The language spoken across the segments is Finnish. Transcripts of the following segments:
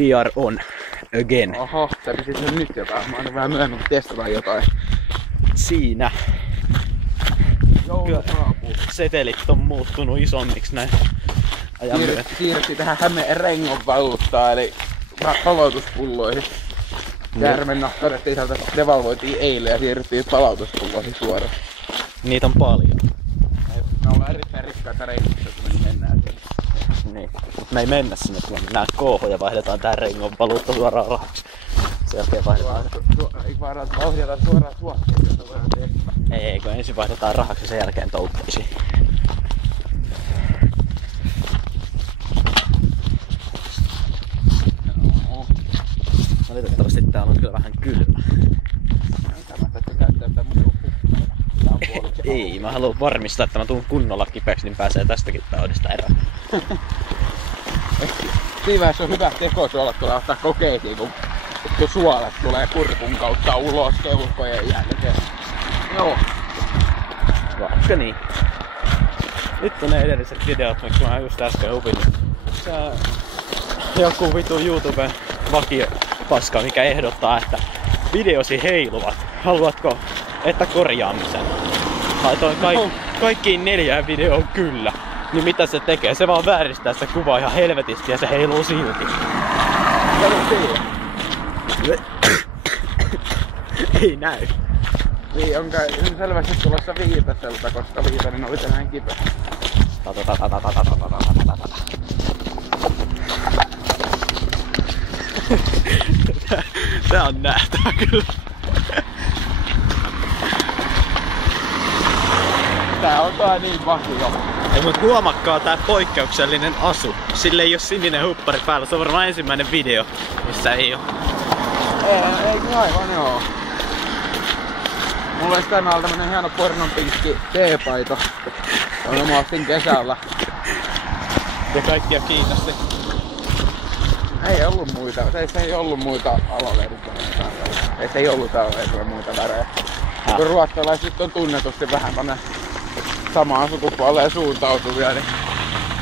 We are on again. Oho, sä pisit sen nyt jotain. Mä oon vähän myöhemmin testataan jotain. Siinä. Joulu saapuu. Setelit on muuttunut isommiksi näin ajan myötä. Siirrettiin tähän Hämeen rengon valuuttaa, eli palautuspulloihin. Käärmenä todettiin sieltä, että devalvoitiin eilen ja siirryttiin palautuspulloihin suoraan. Niitä on paljon. Me ollaan erittäin rikkaita reissussa, kun me mennään sinne. Niin, mutta me ei mennä sinne, kun me mennään Koohon ja vaihdetaan tää rengon valuutta suoraan rahaksi. Sen jälkeen vaihdetaan... Ei vauhdita suoraan Suomeen, jota voidaan tehdä. Ei, kun ensin vaihdetaan rahaksi ja sen jälkeen toutteisiin. Valitettavasti täällä on kyllä vähän kylmä. Ei, mä haluan varmistaa, että mä tuun kunnolla kipeäksi, niin pääsee tästäkin taudista eroon. Siinä vaiheessa on hyvä tekosuolat tulee ottaa kokeisiin, kun suolet tulee kurkun kautta ulos keuhkojen jälkeen. Joo. Vaikka niin. Nyt on ne edelliset videot, miksi mä just äsken upin. Joku vitu YouTuben vakiopaska, mikä ehdottaa, että videosi heiluvat. Haluatko, että korjaamme sen? Laitoin kaikkiin 4 videoon kyllä. Niin mitä se tekee? Se vaan vääristää sitä kuvaa ihan helvetisti ja se heiluu silti. Ei näy. Niin on selvästi tulossa Viitaselta, koska Viitanen oli tänään kipeä. Tää on nähtävä kyllä. Tää on tää niin vakio. Ei mut huomakkaa tää poikkeuksellinen asu. Sille ei oo sininen huppari päällä. Se on varmaan ensimmäinen video, missä ei oo. Ei aivan joo. Mulla olisi tänään ollut tämmönen hieno pornon pinkki teepaita. On oma ostin kesällä. Ja kaikkia kiinnosti. Ei ollut muita. Se ei ollut muita alaverikoneita. Ei ollut täällä muita värejä. Kun ruotsalaiset on tunnetusti vähän tänne samaan sukupuoleen suuntautuvia, niin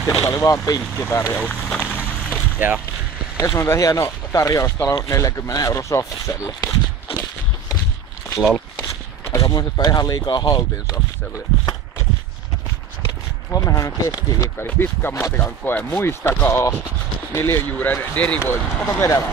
sitten oli vaan pinkki tarjous. Joo. Ja se on tää hieno tarjoustalo 40 € softselle. Lol. Aika muistuttaa ihan liikaa Haltin softselle. Huomennahan on keskiviikko, eli pitkän matikan koe. Muistakaa neliöjuuren derivoimista. Kato vedellä.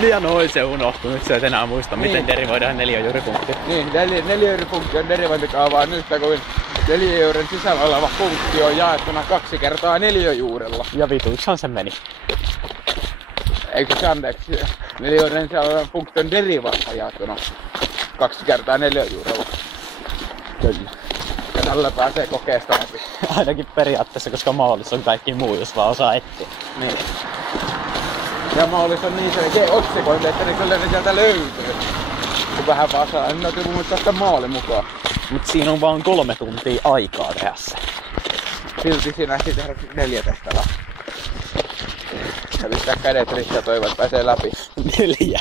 Liian se unohtuu, nyt sä et enää muista, niin. Miten derivoidaan neliöjuuripunkti. Niin, neliöjuuripunkti on derivointikaavaa yhtä kuin neliöjuuren sisällä oleva punkti on jaettuna 2 kertaa neliöjuurella. Ja vituiksaan se meni. Eikö se anteeksi? Neliöjuuren sisällä oleva punkti on derivassa jaettuna 2 kertaa neliöjuurella. Kyllä. Ja tällä pääsee kokeesta läpi. Ainakin periaatteessa, koska maalissa on kaikki muu, jos vaan osaa etsiä. Niin. Ja maalis on niin se otsikointi, että ne kyllä ne sieltä löytyy. Kun vähän vaan saa, en täytyy mun mielestä sitä maali mukaan. Mut siinä on vaan 3 tuntia aikaa tehdä se. Silti siinä ehtii tehdä 4 tehtävää. Ja pistää kädet ristiä toivon, että pääsee läpi. 4.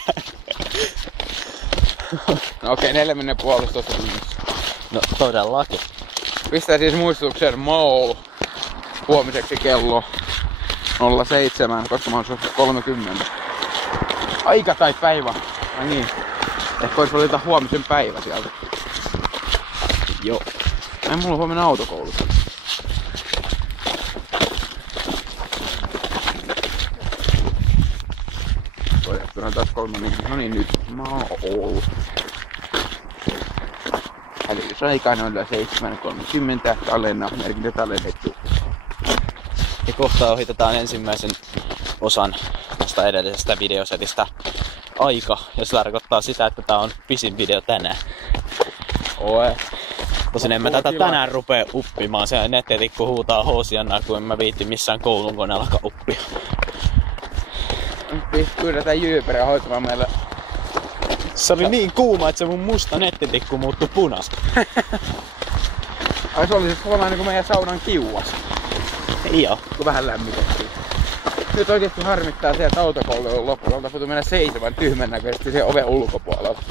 No okei, 4 menee puolustossa tunnissa. No todellakin. Pistää siis muistutuksen Maul huomiseksi kello 07, koska mä oon 30. Aika tai päivä. Ai niin. Ehkä vois valita huomisen päivä sieltä. Joo. Ei mulla huomenna autokoulu. Toijattuna taas 3 minuuttia. No niin nyt. Maul. Älytysaikainen on 7.30. Tallenna merkintä tallennettu. Ja kohta ohitetaan ensimmäisen osan tästä edellisestä videosetistä aika, ja se tarkoittaa sitä, että tää on pisin video tänään. Oe. Tosin en mä tätä tänään rupee uppimaan, se nettitikku huutaa hoosiannaa, kun en mä viitti missään koulun koneella alkaa uppia. Pyydetään Jyyperä hoitamaan meillä. Se oli niin kuuma, että se mun musta nettitikku muuttui punaista. Ai se oli siis sellainen kuin meidän saunan kiuas. Joo. Kun vähän lämmitettiin. Nyt oikeesti harmittaa se, että autokoulu on loppu. On tapahtu mennä seisomaan tyhmän näköisesti sen oven ulkopuolella.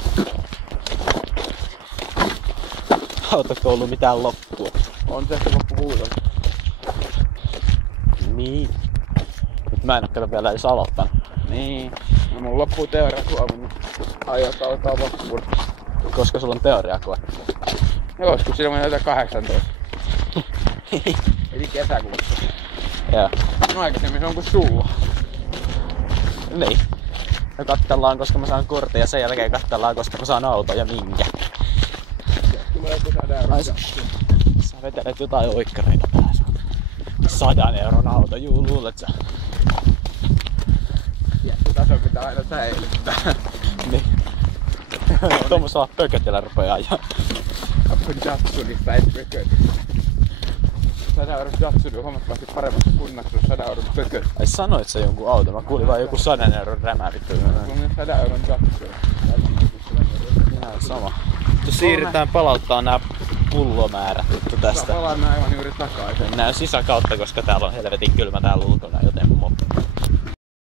Autokoulu mitään loppua. On se loppu huutolla. Niin. Mä en oo kato vielä edes aloittanut. Niin. No mun loppuu teoria huomenna. Aiot alkaa loppuun. Koska sulla on teoriakoe. Joskus silloin näitä 18. Eli kesäkuussa. Joo. No aikaisemmin se on kuin sulla. Niin. Me kattellaan koska mä saan kortin ja sen jälkeen kattellaan koska mä saan auton ja minkä. Tulee joku 100 € jakso. Sä vetelet jotain oikkareita päässä. 100 € auto, juu luulet sä. Jättitaso pitää aina säilyttää. Niin. Tuommoisella pökötellä rupeaa ajaa. Kun Datsunista et pököt. 100 € Datsun on huomattavasti paremmassa kunnossa kuin 100 € pököt. Ai sanoit sä jonkun auto? Mä kuulin vaan joku 100 € rämää vittu. Kun on 100 € Datsun. Ihan sama. Siirrytään palauttaa nää pullomäärät vittu tästä. Palaan aivan juuri takaisin. Mennään sisäkautta, koska täällä on helvetin kylmä täällä ulkona, joten